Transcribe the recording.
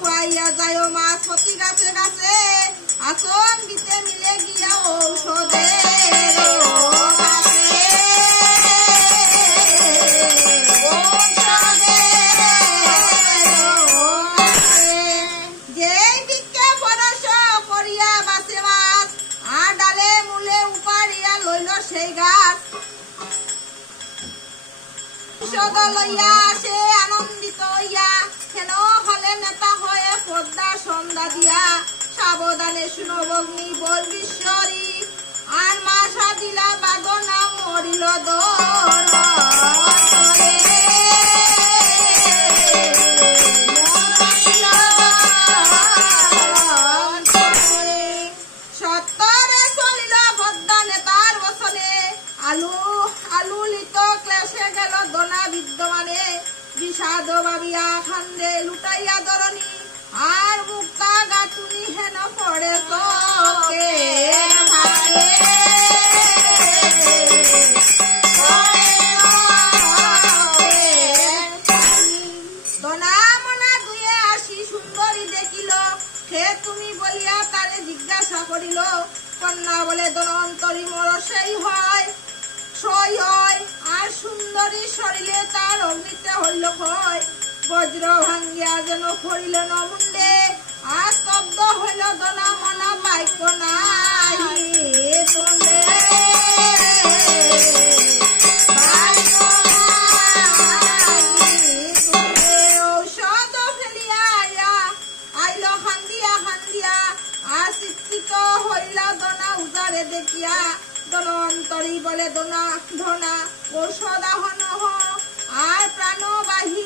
শুয়াইয়া যায় মাছ প্রতি গাছে গাছে আসন দিতে মিলে গিয়া ঔষধের যেই দিকে পরশ করিয়া বাসে মাছ আর ডালে মূলে উপাড়িয়া লইল সেই গাছ লইয়া সে আনন্দিত হইয়া কেন হলে নেতা হয়ে পদ্মা সন্ধ্যা দিয়া সাবধানে শুনো বগ্নি বৈশ্বরী আর মাসা দিলা বাদনা মরিল সত্তরে চলিল পদ্মা নেতার বসনে আলু আলুলিত ক্লেশে গেল দোনা বিদ্যমানে বিষাদ ভাবিয়া খান্দে লুটাইয়া ধরণী আর মুক্তা গাতুনি হেন পড়ে তোকে দোনা মনা দুয়ে আসি সুন্দরী দেখিল সে তুমি বলিয়া তারে জিজ্ঞাসা করিল কন্যা বলে ধনন্তরী মোর সেই হয় সই হয় আর সুন্দরী শরীরে তার অগ্নিতে হইল ক্ষয় বজ্র ভাঙ্গিয়া যেন পড়িল নমুন্ডে আর স্তব্ধ হইল দোনা মনা বাক্য নাই ঔষধ ফেলিয়া আইল খান্দিয়া খান্দিয়া আর শিক্ষিত হইল দোনা উজারে দেখিয়া ধনন্তরী বলে দোনা ধনা ঔষধ আহন আর প্রাণবাহী